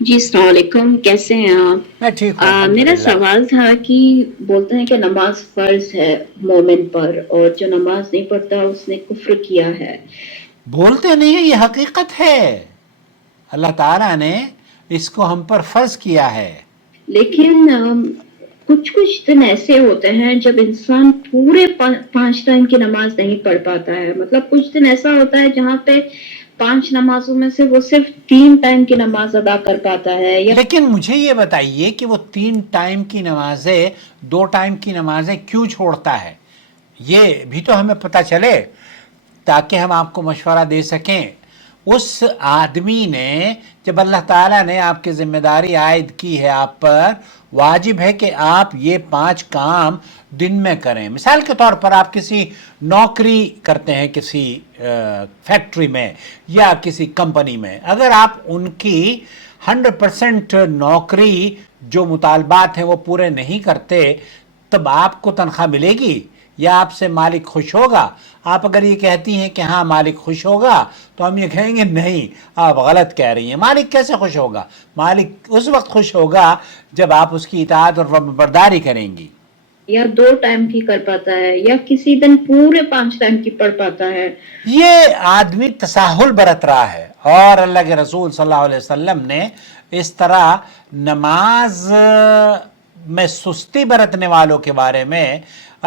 جی السلام علیکم، کیسے ہیں آپ؟ میں ٹھیک ہوں میرا الحمدللہ۔ سوال تھا کہ بولتے ہیں کہ نماز فرض ہے مومن پر، اور جو نماز نہیں پڑھتا اس نے کفر کیا ہے۔ بولتے نہیں ہیں، یہ حقیقت ہے۔ اللہ تعالیٰ نے اس کو ہم پر فرض کیا ہے۔ لیکن کچھ کچھ دن ایسے ہوتے ہیں جب انسان پورے 5 ٹائم کی نماز نہیں پڑھ پاتا ہے، مطلب کچھ دن ایسا ہوتا ہے جہاں پہ 5 نمازوں میں سے وہ صرف 3 ٹائم کی نماز ادا کر پاتا ہے، یا لیکن مجھے یہ بتائیے کہ وہ 3 ٹائم کی نمازیں 2 ٹائم کی نمازیں کیوں چھوڑتا ہے؟ یہ بھی تو ہمیں پتہ چلے تاکہ ہم آپ کو مشورہ دے سکیں۔ اس آدمی نے، جب اللہ تعالیٰ نے آپ کی ذمہ داری عائد کی ہے آپ پر، واجب ہے کہ آپ یہ 5 کام دن میں کریں۔ مثال کے طور پر آپ کسی نوکری کرتے ہیں کسی فیکٹری میں یا کسی کمپنی میں، اگر آپ ان کی 100% نوکری جو مطالبات ہیں وہ پورے نہیں کرتے، تب آپ کو تنخواہ ملے گی یا آپ سے مالک خوش ہوگا؟ آپ اگر یہ کہتی ہیں کہ ہاں مالک خوش ہوگا، تو ہم یہ کہیں گے نہیں، آپ غلط کہہ رہی ہیں۔ مالک کیسے خوش ہوگا؟ مالک اس وقت خوش ہوگا جب آپ اس کی اطاعت اور برداری کریں گی۔ 2 ٹائم کی کر پاتا ہے، یا کسی دن پورے 5 ٹائم کی پڑھ پاتا ہے۔ یہ آدمی تساہل برت رہا ہے، اور اللہ کے رسول صلی اللہ علیہ وسلم نے اس طرح نماز میں سستی برتنے والوں کے بارے میں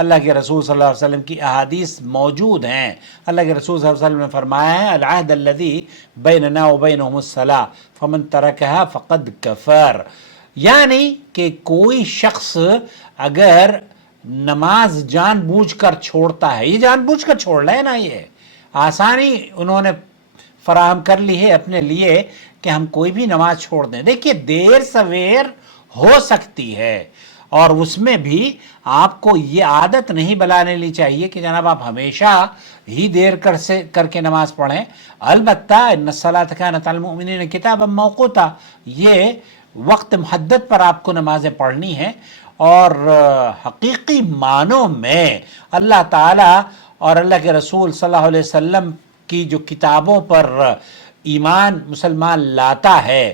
اللہ کے رسول صلی اللہ علیہ وسلم کی احادیث موجود ہیں۔ اللہ کے رسول صلی اللہ علیہ وسلم نے فرمایا ہے، العہد الذی بیننا وبینہم الصلاۃ فمن ترکہا فقد کفر، یعنی کہ کوئی شخص اگر نماز جان بوجھ کر چھوڑتا ہے، یہ جان بوجھ کر چھوڑ لے نا، یہ آسانی انہوں نے فراہم کر لی ہے اپنے لیے کہ ہم کوئی بھی نماز چھوڑ دیں۔ دیکھیے دیر سویر ہو سکتی ہے، اور اس میں بھی آپ کو یہ عادت نہیں بنا لینی چاہیے کہ جناب آپ ہمیشہ ہی دیر کر کے نماز پڑھیں۔ البتہ ان الصلاۃ کانت علی المؤمنین کتابا موقوتا، یہ وقت محدد پر آپ کو نمازیں پڑھنی ہیں، اور حقیقی معنوں میں اللہ تعالیٰ اور اللہ کے رسول صلی اللہ علیہ وسلم کی جو کتابوں پر ایمان مسلمان لاتا ہے،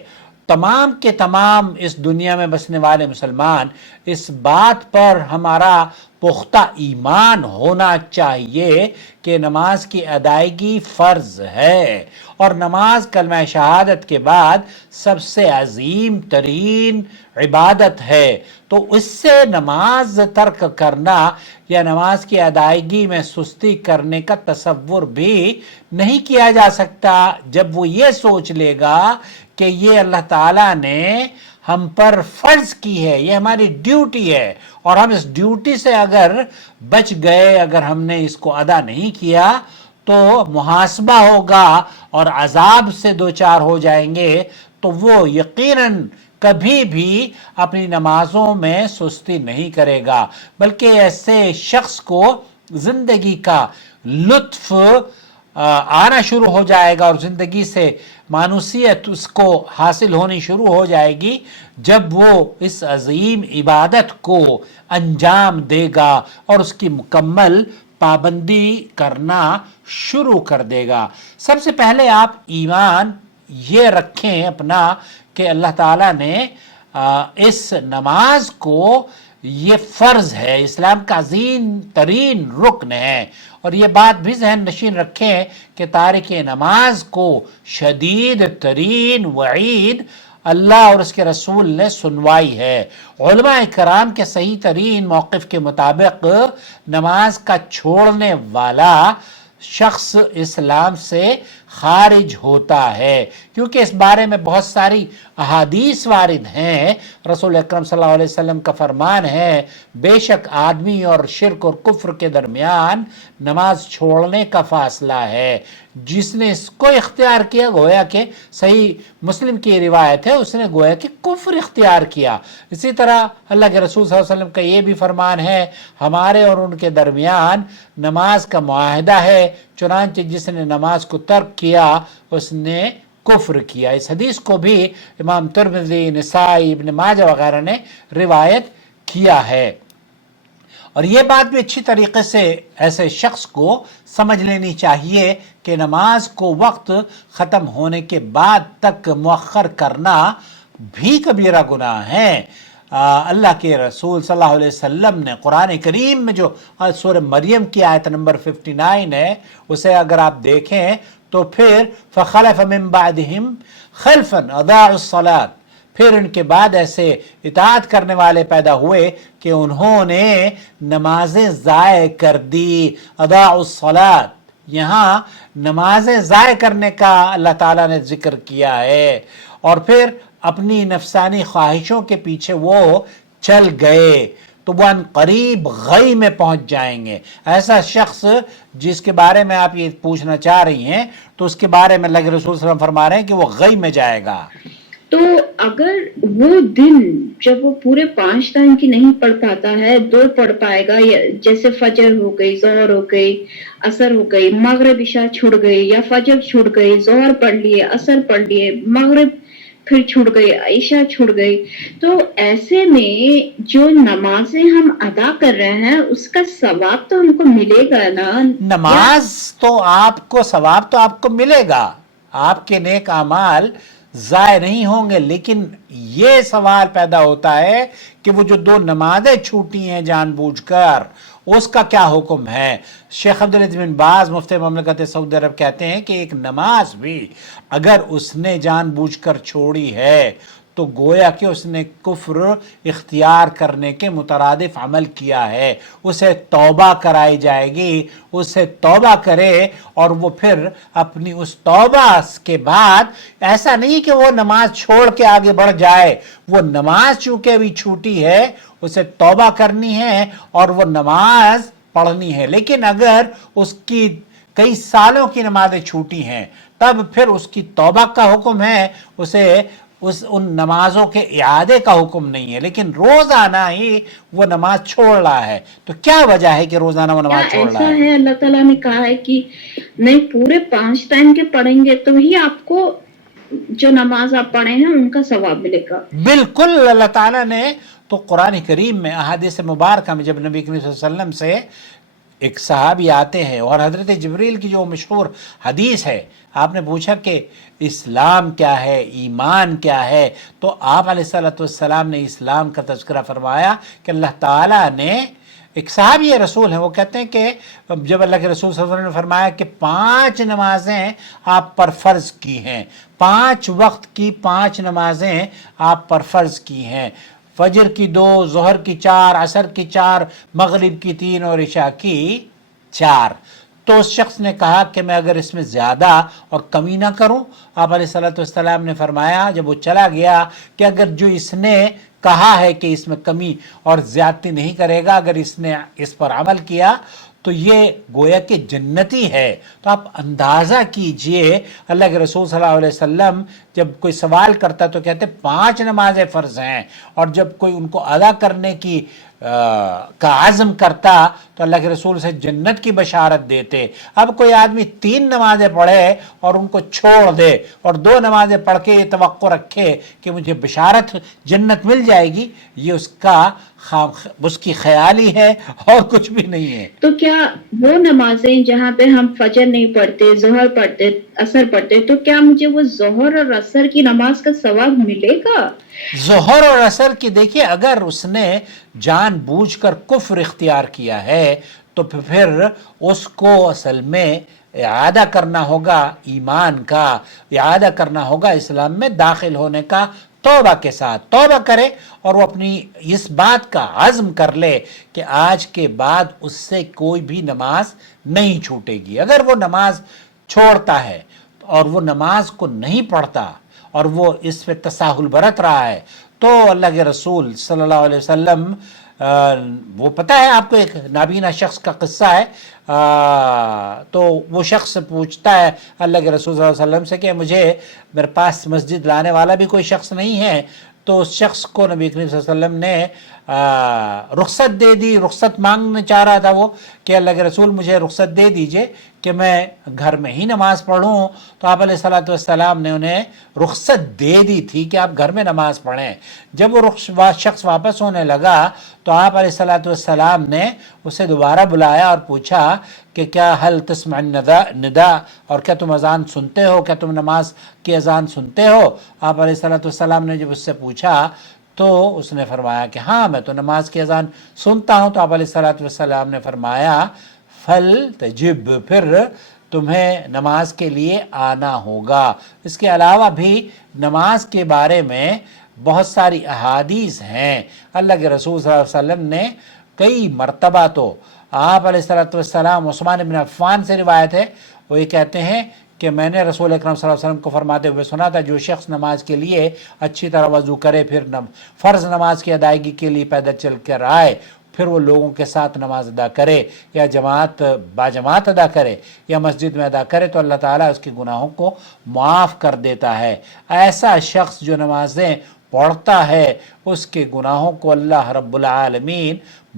تمام کے تمام اس دنیا میں بسنے والے مسلمان اس بات پر ہمارا پختہ ایمان ہونا چاہیے کہ نماز کی ادائیگی فرض ہے، اور نماز کلمہ شہادت کے بعد سب سے عظیم ترین عبادت ہے۔ تو اس سے نماز ترک کرنا یا نماز کی ادائیگی میں سستی کرنے کا تصور بھی نہیں کیا جا سکتا، جب وہ یہ سوچ لے گا کہ یہ اللہ تعالیٰ نے ہم پر فرض کی ہے، یہ ہماری ڈیوٹی ہے، اور ہم اس ڈیوٹی سے اگر بچ گئے، اگر ہم نے اس کو ادا نہیں کیا، تو محاسبہ ہوگا اور عذاب سے دوچار ہو جائیں گے، تو وہ یقیناً کبھی بھی اپنی نمازوں میں سستی نہیں کرے گا، بلکہ ایسے شخص کو زندگی کا لطف آنا شروع ہو جائے گا، اور زندگی سے مانوسیت اس کو حاصل ہونی شروع ہو جائے گی جب وہ اس عظیم عبادت کو انجام دے گا اور اس کی مکمل پابندی کرنا شروع کر دے گا۔ سب سے پہلے آپ ایمان یہ رکھیں اپنا کہ اللہ تعالیٰ نے اس نماز کو، یہ فرض ہے، اسلام کا عظیم ترین رکن ہے، اور یہ بات بھی ذہن نشین رکھیں کہ تارک نماز کو شدید ترین وعید اللہ اور اس کے رسول نے سنوائی ہے۔ علماء کرام کے صحیح ترین موقف کے مطابق نماز کا چھوڑنے والا شخص اسلام سے خارج ہوتا ہے، کیونکہ اس بارے میں بہت ساری احادیث وارد ہیں۔ رسول اکرم صلی اللہ علیہ وسلم کا فرمان ہے، بے شک آدمی اور شرک اور کفر کے درمیان نماز چھوڑنے کا فاصلہ ہے، جس نے اس کو اختیار کیا گویا کہ صحیح مسلم کی روایت ہے، اس نے گویا کہ کفر اختیار کیا۔ اسی طرح اللہ کے رسول صلی اللہ علیہ وسلم کا یہ بھی فرمان ہے، ہمارے اور ان کے درمیان نماز کا معاہدہ ہے، چنانچہ جس نے نماز کو ترک کیا اس نے کفر کیا۔ اس حدیث کو بھی امام ترمذی، نسائی، ابن ماجہ وغیرہ نے روایت کیا ہے، اور یہ بات بھی اچھی طریقے سے ایسے شخص کو سمجھ لینی چاہیے کہ نماز کو وقت ختم ہونے کے بعد تک مؤخر کرنا بھی کبیرہ گناہ ہیں۔ اللہ کے رسول صلی اللہ علیہ وسلم نے قرآن کریم میں جو سورہ مریم کی آیت نمبر 59 ہے، اسے اگر آپ دیکھیں تو پھر فَخَلَفَ مِن بَعْدِهِمْ خَلْفًا أَضَاعُوا الصَّلَاةَ، پھر ان کے بعد ایسے اطاعت کرنے والے پیدا ہوئے کہ انہوں نے نمازیں ضائع کر دی۔ اضاعوا الصلاۃ، یہاں نمازیں ضائع کرنے کا اللہ تعالیٰ نے ذکر کیا ہے، اور پھر اپنی نفسانی خواہشوں کے پیچھے وہ چل گئے تو وہ ان قریب غی میں پہنچ جائیں گے۔ ایسا شخص جس کے بارے میں آپ یہ پوچھنا چاہ رہی ہیں تو اس کے بارے میں اللہ کے رسول صلی اللہ علیہ وسلم فرما رہے ہیں کہ وہ غی میں جائے گا۔ تو اگر وہ دن جب وہ پورے 5 ٹائم کی نہیں پڑھ پاتا ہے، 2 پڑھ پائے گا، جیسے فجر ہو گئی، ظہر ہو گئی، عصر ہو گئی، مغرب عشاء چھوڑ گئی، یا فجر چھوڑ گئی، ظہر پڑھ لیے، عصر پڑھ لیے، مغرب پھر چھوڑ گئی، عشاء چھوڑ گئی، تو ایسے میں جو نمازیں ہم ادا کر رہے ہیں اس کا ثواب تو ہم کو ملے گا نا؟ نماز تو آپ کو ثواب تو آپ کو ملے گا، آپ کے نیک اعمال ضائع نہیں ہوں گے، لیکن یہ سوال پیدا ہوتا ہے کہ وہ جو 2 نمازیں چھوٹی ہیں جان بوجھ کر، اس کا کیا حکم ہے؟ شیخ عبدالعزیز بن باز مفتی مملکت سعودی عرب کہتے ہیں کہ ایک نماز بھی اگر اس نے جان بوجھ کر چھوڑی ہے تو گویا کہ اس نے کفر اختیار کرنے کے مترادف عمل کیا ہے، اسے توبہ کرائی جائے گی، اسے توبہ کرے، اور وہ پھر اپنی اس توبہ کے بعد ایسا نہیں کہ وہ نماز چھوڑ کے آگے بڑھ جائے، وہ نماز چونکہ ابھی چھوٹی ہے اسے توبہ کرنی ہے اور وہ نماز پڑھنی ہے، لیکن اگر اس کی کئی سالوں کی نمازیں چھوٹی ہیں تب پھر اس کی توبہ کا حکم ہے، اسے ان نمازوں کے اعادے کا حکم نہیں ہے، لیکن روزانہ ہی وہ نماز چھوڑ رہا ہے۔ تو کیا وجہ ہے کہ روزانہ وہ نماز چھوڑ رہا ہے؟ ایسا ہے اللہ تعالیٰ نے کہا ہے کہ نہیں پورے 5 ٹائم کے پڑھیں گے تو ہی آپ کو جو نماز آپ پڑھے ہیں ان کا ثواب ملے گا۔ بالکل، اللہ تعالیٰ نے تو قرآن کریم میں احادیث مبارکہ میں جب نبی کریم صلی اللہ علیہ وسلم سے ایک صحابی آتے ہیں اور حضرت جبریل کی جو مشہور حدیث ہے، آپ نے پوچھا کہ اسلام کیا ہے، ایمان کیا ہے، تو آپ علیہ السلام نے اسلام کا تذکرہ فرمایا کہ اللہ تعالیٰ نے، ایک صحابی رسول ہیں وہ کہتے ہیں کہ جب اللہ کے رسول صلی اللہ علیہ وسلم نے فرمایا کہ 5 نمازیں آپ پر فرض کی ہیں، 5 وقت کی 5 نمازیں آپ پر فرض کی ہیں، فجر کی 2، ظہر کی 4، عصر کی 4، مغرب کی 3 اور عشاء کی 4، تو اس شخص نے کہا کہ میں اگر اس میں زیادہ اور کمی نہ کروں؟ آپ علیہ السلام نے فرمایا جب وہ چلا گیا کہ اگر جو اس نے کہا ہے کہ اس میں کمی اور زیادتی نہیں کرے گا، اگر اس نے اس پر عمل کیا تو یہ گویا کہ جنتی ہے۔ تو آپ اندازہ کیجئے اللہ کے رسول صلی اللہ علیہ وسلم جب کوئی سوال کرتا تو کہتے 5 نمازیں فرض ہیں، اور جب کوئی ان کو ادا کرنے کی کا عزم کرتا تو اللہ کے رسول سے جنت کی بشارت دیتے۔ اب کوئی آدمی 3 نمازیں پڑھے اور ان کو چھوڑ دے اور 2 نمازیں پڑھ کے یہ توقع رکھے کہ مجھے بشارت جنت مل جائے گی، یہ اس کی خیالی ہے اور کچھ بھی نہیں ہے۔ تو کیا وہ نمازیں جہاں پہ ہم فجر نہیں پڑھتے، ظہر پڑھتے، عصر پڑھتے، تو کیا مجھے وہ ظہر اور عصر کی نماز کا ثواب ملے گا؟ ظہر اور عصر کی دیکھیے، اگر اس نے جان بوجھ کر کفر اختیار کیا ہے تو پھر اس کو اصل میں اعادہ کرنا ہوگا ایمان کا، اعادہ کرنا ہوگا اسلام میں داخل ہونے کا، توبہ کے ساتھ توبہ کرے اور وہ اپنی اس بات کا عزم کر لے کہ آج کے بعد اس سے کوئی بھی نماز نہیں چھوٹے گی۔ اگر وہ نماز چھوڑتا ہے اور وہ نماز کو نہیں پڑھتا اور وہ اس پہ تساہل برت رہا ہے تو اللہ کے رسول صلی اللہ علیہ وسلم وہ پتہ ہے آپ کو، ایک نابینا شخص کا قصہ ہے، تو وہ شخص پوچھتا ہے اللہ کے رسول صلی اللہ علیہ وسلم سے کہ میرے پاس مسجد لانے والا بھی کوئی شخص نہیں ہے، تو اس شخص کو نبی کریم صلی اللہ علیہ وسلم نے رخصت دے دی، رخصت مانگنا چاہ رہا تھا وہ کہ اللہ کے رسول مجھے رخصت دے دیجئے کہ میں گھر میں ہی نماز پڑھوں, تو آپ علیہ السلام نے انہیں رخصت دے دی تھی کہ آپ گھر میں نماز پڑھیں. جب وہ شخص واپس ہونے لگا تو آپ علیہ السلام نے اسے دوبارہ بلایا اور پوچھا کہ کیا حل تسمع الندا, اور کیا تم اذان سنتے ہو, کیا تم نماز کی اذان سنتے ہو؟ آپ علیہ السلام نے جب اس سے پوچھا تو اس نے فرمایا کہ ہاں میں تو نماز کی اذان سنتا ہوں. تو آپ علیہ السلام نے فرمایا فل تجب, پھر تمہیں نماز کے لیے آنا ہوگا. اس کے علاوہ بھی نماز کے بارے میں بہت ساری احادیث ہیں. اللہ کے رسول صلی اللہ علیہ وسلم نے کئی مرتبہ تو آپ علیہ السلام, عثمان بن عفان سے روایت ہے, وہ یہ کہتے ہیں کہ میں نے رسول اکرم صلی اللہ علیہ وسلم کو فرماتے ہوئے سنا تھا, جو شخص نماز کے لیے اچھی طرح وضو کرے, پھر فرض نماز کی ادائیگی کے لیے پیدل چل کر آئے, پھر وہ لوگوں کے ساتھ نماز ادا کرے یا باجماعت ادا کرے یا مسجد میں ادا کرے, تو اللہ تعالیٰ اس کے گناہوں کو معاف کر دیتا ہے. ایسا شخص جو نمازیں پڑھتا ہے اس کے گناہوں کو اللہ رب العالمین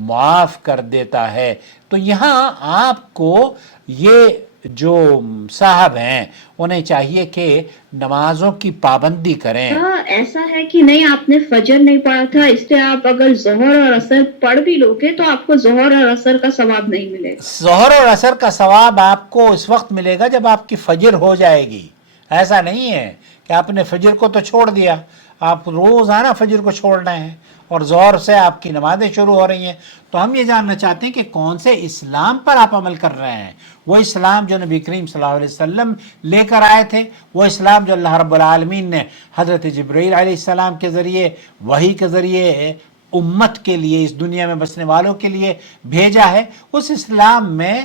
معاف کر دیتا ہے. تو یہاں آپ کو یہ جو صاحب ہیں انہیں چاہیے کہ نمازوں کی پابندی کریں. ایسا ہے کہ نہیں آپ نے فجر نہیں پڑھا تھا, اس سے آپ اگر ظہر اور عصر پڑھ بھی لوگے تو آپ کو ظہر اور عصر کا ثواب نہیں ملے گا. ظہر اور عصر کا ثواب آپ کو اس وقت ملے گا جب آپ کی فجر ہو جائے گی. ایسا نہیں ہے کہ آپ نے فجر کو تو چھوڑ دیا, آپ روزانہ فجر کو چھوڑ رہے ہیں اور ظہر سے آپ کی نمازیں شروع ہو رہی ہیں. تو ہم یہ جاننا چاہتے ہیں کہ کون سے اسلام پر آپ عمل کر رہے ہیں. وہ اسلام جو نبی کریم صلی اللہ علیہ وسلم لے کر آئے تھے, وہ اسلام جو اللہ رب العالمین نے حضرت جبرائیل علیہ السلام کے ذریعے, وحی کے ذریعے امت کے لیے, اس دنیا میں بسنے والوں کے لیے بھیجا ہے, اس اسلام میں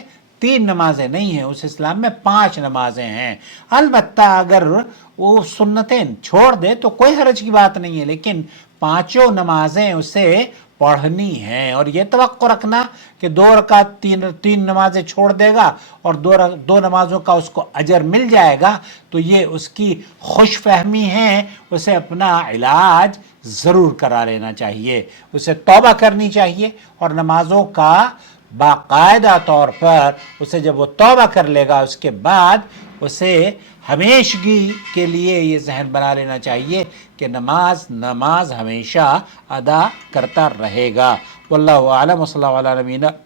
3 نمازیں نہیں ہیں, اس اسلام میں 5 نمازیں ہیں. البتہ اگر وہ سنتیں چھوڑ دے تو کوئی حرج کی بات نہیں ہے, لیکن 5 نمازیں اسے پڑھنی ہیں. اور یہ توقع رکھنا کہ 2 رکعت 3 نمازیں چھوڑ دے گا اور 2 نمازوں کا اس کو اجر مل جائے گا, تو یہ اس کی خوش فہمی ہے. اسے اپنا علاج ضرور کرا لینا چاہیے, اسے توبہ کرنی چاہیے, اور نمازوں کا باقاعدہ طور پر اسے جب وہ توبہ کر لے گا اس کے بعد اسے ہمیشگی کے لیے یہ ذہن بنا لینا چاہیے کہ نماز ہمیشہ ادا کرتا رہے گا. واللہ اعلم. صلی اللہ علیہ وسلم.